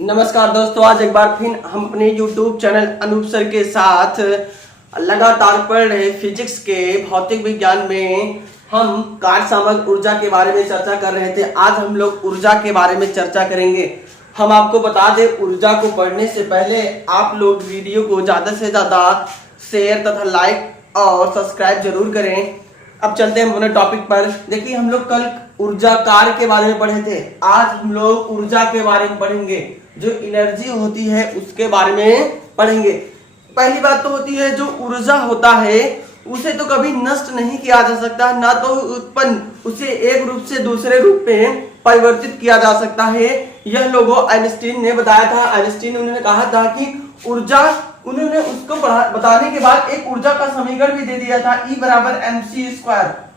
नमस्कार दोस्तों, आज एक बार फिर हम अपने YouTube चैनल अनूप सर के साथ लगातार पढ़ रहे फिजिक्स के भौतिक विज्ञान में हम कार्य सामग्री ऊर्जा के बारे में चर्चा कर रहे थे। आज हम लोग ऊर्जा के बारे में चर्चा करेंगे। हम आपको बता दें, ऊर्जा को पढ़ने से पहले आप लोग वीडियो को ज्यादा से ज्यादा शेयर तथा लाइक और सब्सक्राइब जरूर करें। अब चलते हैं अपने टॉपिक पर। देखिए, हम लोग कल ऊर्जा कार्य के बारे में पढ़े थे। आज हम लोग ऊर्जा के बारे में पढ़ेंगे, जो एनर्जी होती है उसके बारे में पढ़ेंगे। पहली बात तो होती है, जो ऊर्जा होता है उसे तो कभी नष्ट नहीं किया जा सकता, ना तो उत्पन्न उसे एक रूप से दूसरे रूप में परिवर्तित किया जा सकता है। यह लोगो आइंस्टीन ने बताया था। आइंस्टीन उन्होंने कहा था कि ऊर्जा, उन्होंने उसको बताने के बाद एक ऊर्जा का समीकरण भी दे दिया था, E बराबर mc²।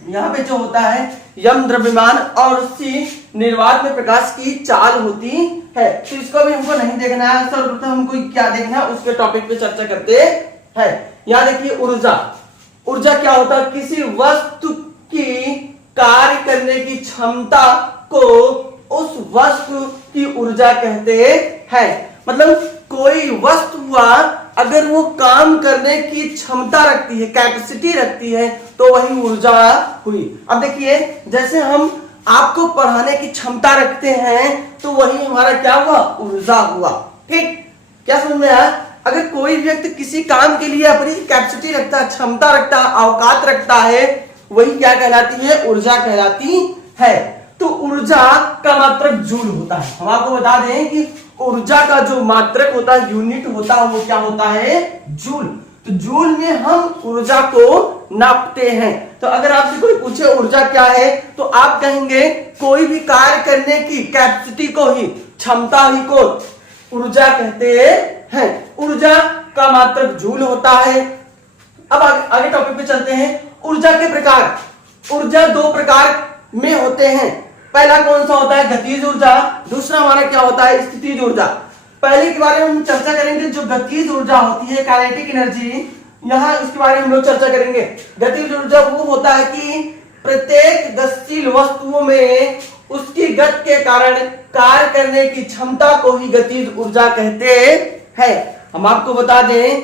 यहाँ पे जो होता है m द्रव्यमान और c निर्वात में प्रकाश की चाल होती है। तो इसको भी हमको नहीं देखना है, सर्वप्रथम हमको क्या देखना है उसके टॉपिक पे चर्चा करते हैं। यहाँ देखिए, ऊर्जा क्या होता है? किसी वस्तु की कार्य करने की क्षमता को उस वस्तु की ऊर्जा कहते हैं। मतलब कोई वस्तु हुआ, अगर वो काम करने की क्षमता रखती है, कैपेसिटी रखती है, तो वही ऊर्जा हुई। अब देखिए, जैसे हम आपको पढ़ाने की क्षमता रखते हैं तो वही हमारा क्या हुआ? ऊर्जा हुआ। ठीक, क्या समझ में आया? अगर कोई व्यक्ति किसी काम के लिए अपनी कैपेसिटी रखता है, क्षमता रखता है, अवकात रखता है, वही क्या कहलाती है? ऊर्जा कहलाती है। तो ऊर्जा का मात्रक जूल होता है। हम आपको बता दें कि ऊर्जा का जो मात्रक होता है, यूनिट होता है, वो क्या होता है? जूल। तो जूल में हम ऊर्जा को नापते हैं। तो अगर आपसे कोई पूछे ऊर्जा क्या है, तो आप कहेंगे कोई भी कार्य करने की कैपेसिटी को ही, क्षमता ही को ऊर्जा कहते हैं। ऊर्जा का मात्रक जूल होता है। अब आगे टॉपिक पे चलते हैं। ऊर्जा के प्रकार। ऊर्जा दो प्रकार में होते हैं। पहला कौन सा होता है? गतिज ऊर्जा। दूसरा हमारा क्या होता है? स्थितिज ऊर्जा। पहले के बारे में हम चर्चा करेंगे, जो गतिज ऊर्जा होती है, काइनेटिक एनर्जी, यहाँ इसके बारे में हम लोग चर्चा करेंगे। गतिज ऊर्जा वो होता है कि प्रत्येक गतिशील वस्तुओं में उसकी गति के कारण कार्य करने की क्षमता को ही गतिज ऊर्जा कहते हैं। हम आपको बता दें,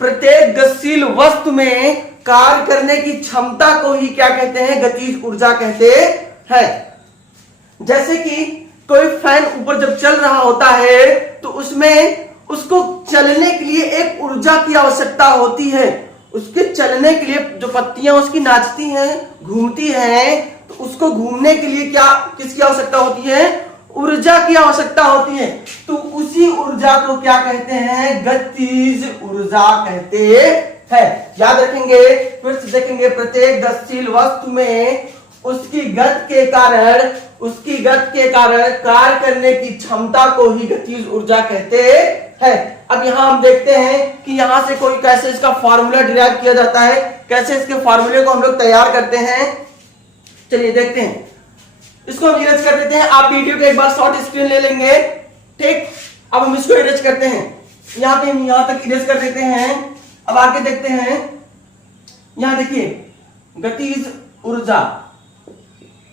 प्रत्येक गतिशील वस्तु में कार्य करने की क्षमता को ही क्या कहते हैं? गतिज ऊर्जा कहते हैं। जैसे कि कोई फैन ऊपर जब चल रहा होता है तो उसमें उसको चलने के लिए एक ऊर्जा की आवश्यकता होती है। उसके चलने के लिए जो पत्तियां उसकी नाचती हैं, घूमती हैं, तो उसको घूमने के लिए क्या, किसकी आवश्यकता होती है? ऊर्जा की आवश्यकता होती है। तो उसी ऊर्जा को क्या कहते हैं? गतिज ऊर्जा कहते हैं। याद रखेंगे, फिर से देखेंगे, प्रत्येक गतिशील वस्तु में उसकी गति के कारण कार्य करने की क्षमता को ही गतिज ऊर्जा कहते हैं। अब यहाँ हम देखते हैं कि यहाँ से कोई कैसे इसका फॉर्मूला डिराइव किया जाता है, कैसे इसके फॉर्मूले को हम लोग तैयार करते हैं। चलिए देखते हैं, इसको हम इरेज कर देते हैं। आप वीडियो के एक बार शॉर्ट स्क्रीन ले लेंगे। ठीक, अब हम इसको इरेज करते हैं। यहाँ पे हम यहाँ तक इरेज कर देते हैं। अब आगे देखते हैं। यहाँ देखिए, गतिज ऊर्जा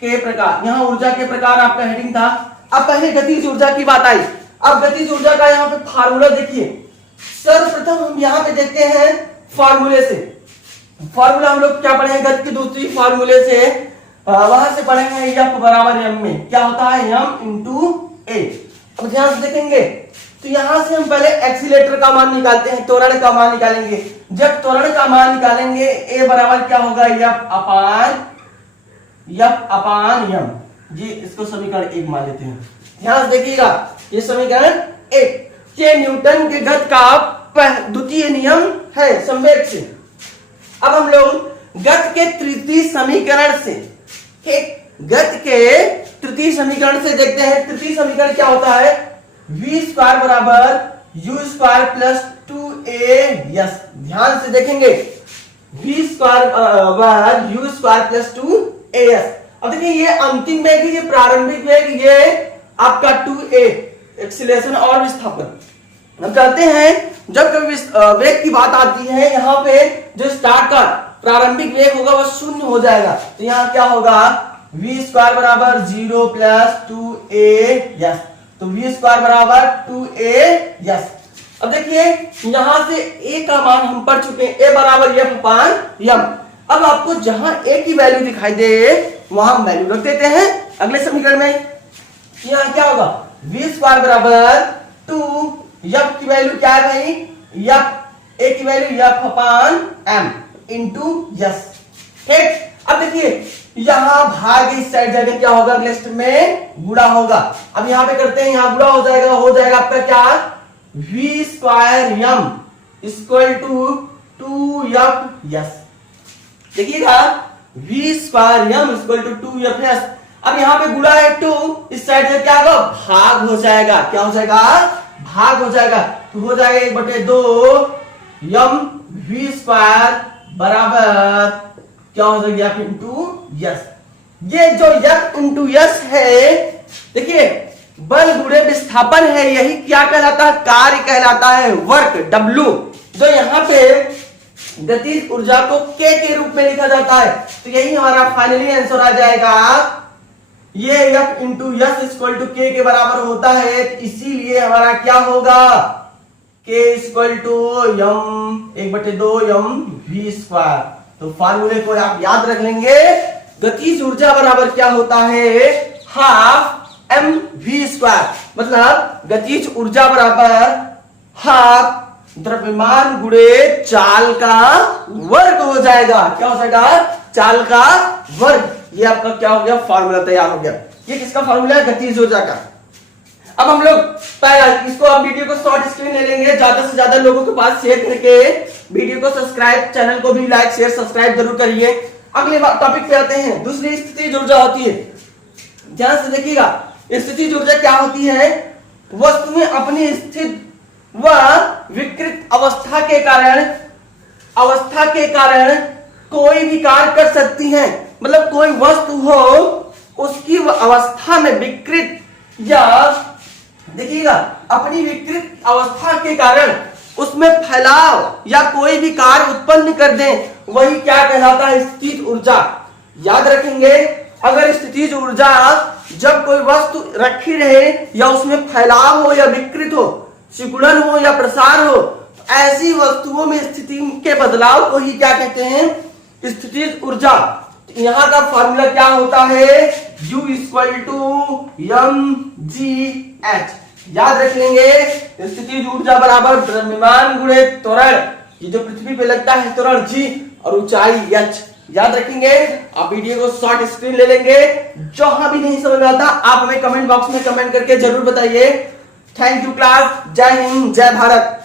के प्रकार, यहाँ ऊर्जा के प्रकार आपका हेडिंग था। अब पहले गतिज ऊर्जा की बात आई। अब गतिज ऊर्जा का यहाँ पे फार्मूला देखिए। सर्वप्रथम हम यहाँ पे देखते हैं फार्मूले से। फार्मूला हम लोग क्या पढ़े? गति की दूसरी फार्मूले से, वहां से पढ़ेंगे F बराबर m में क्या होता है? m into a। अब ध्यान से देखेंगे तो यहां से हम पहले एक्सीलेटर का मान निकालते हैं, त्वरण का मान निकालेंगे। जब त्वरण का मान निकालेंगे, a बराबर क्या होगा? F अपान m। जी, इसको समीकरण 1 मान लेते हैं। ध्यान से देखिएगा, ये समीकरण 1, ये न्यूटन के गति का द्वितीय नियम है संवेग से। अब हम लोग गति के तृतीय समीकरण से, गति के तृतीय समीकरण से देखते हैं। तृतीय समीकरण क्या होता है? v² बराबर u² प्लस 2as। ध्यान से देखेंगे, v² बराबर u² प्लस 2as। अब देखिए, ये अंतिम वेग है, ये प्रारंभिक वेग, ये आपका 2a एक्सीलरेशन और विस्थापन। हम जानते हैं, जब कभी वेग की बात आती है, यहाँ पे जो स्टार्ट का प्रारंभिक वेग होगा वह 0 हो जाएगा। तो यहाँ क्या होगा? v² बराबर 0 प्लस 2a। यस, तो तो v स्क्वायर बराबर 2a। अब देखिए यहां से a का मान हम पढ़ चुके हैं, a बराबर f अपान m। अब आपको जहां a की वैल्यू दिखाई दे वहां वैल्यू रख देते हैं अगले समीकरण में। यहां क्या होगा, v स्क्वायर बराबर 2 f की वैल्यू क्या है भाई, f a की वैल्यू f अपान m इंटू यस। ठीक, अब देखिए यहां भाग इस साइड जाकर क्या होगा, अगले स्टेप में गुणा होगा। अब यहां पे करते हैं, यहां गुणा हो जाएगा आपका क्या, v square m equal to 2f। देखिएगा v square m equal to 2f। अब यहां पे गुणा है 2, इस साइड से क्या होगा, भाग हो जाएगा। क्या हो जाएगा, भाग हो जाएगा। तो हो जाएगा 1/2 m v स्क्वायर बराबर क्या हो जाएगा, f इंटू यस। ये जो f इंटू यस है, देखिए बल गुणे विस्थापन है, यही क्या कहलाता है, कार्य कहलाता है, वर्क W। जो यहाँ पे गतिज ऊर्जा को K के रूप में लिखा जाता है, तो यही हमारा फाइनली आंसर आ जाएगा। ये F into S equal to K के बराबर होता है, इसीलिए हमारा क्या होगा, K equal to m 1/2 m v square. तो फार्मूले को आप याद रख लेंगे, गतिज ऊर्जा बराबर क्या होता है, हाफ m v स्क्वायर। मतलब गतिज ऊर्जा बराबर हाफ द्रव्यमान गुणे चाल का वर्ग हो जाएगा। क्या हो जाएगा, चाल का वर्ग। ये आपका क्या हो गया, फार्मूला तैयार हो गया। ये किसका फार्मूला है, गतिज ऊर्जा का। अब हम लोग पहला इसको, अब वीडियो को शॉर्ट स्क्रीन ले लेंगे, ज्यादा से ज्यादा लोगों के पास शेयर करके वीडियो को सब्सक्राइब, चैनल को भी लाइक शेयर सब्सक्राइब जरूर करिए। अगले टॉपिक पे आते हैं। दूसरी स्थितिज ऊर्जा होती है, ध्यान से देखिएगा। स्थितिज ऊर्जा क्या होती है, वस्तुएं अपनी स्थित व विकृत अवस्था के कारण कोई भी कार्य कर सकती हैं। मतलब कोई वस्तु हो, उसकी अवस्था में विकृत या देखिएगा अपनी विकृत अवस्था के कारण उसमें फैलाव या कोई भी कार्य उत्पन्न कर दें, वही क्या कहलाता है, स्थितिज ऊर्जा। याद रखेंगे, अगर स्थितिज ऊर्जा जब कोई वस्तु रखी रहे या उसमें फैलाव हो या विकृत हो, सिकुड़न हो या प्रसार हो, ऐसी वस्तुओं में स्थिति के बदलाव को ही क्या कहते हैं, स्थितिज ऊर्जा। यहां का फॉर्मूला क्या होता है, U इक्वल टू mgh। याद रख लेंगे, स्थितिज ऊर्जा बराबर द्रव्यमान गुणे त्वरण, ये जो पृथ्वी पे लगता है त्वरण g और ऊंचाई h। याद रखेंगे। आप वीडियो को शॉर्ट स्क्रीन ले लेंगे। जहां भी नहीं समझ में आता आप हमें कमेंट बॉक्स में कमेंट करके जरूर बताइए। Thank you class. जय हिंद, जय भारत।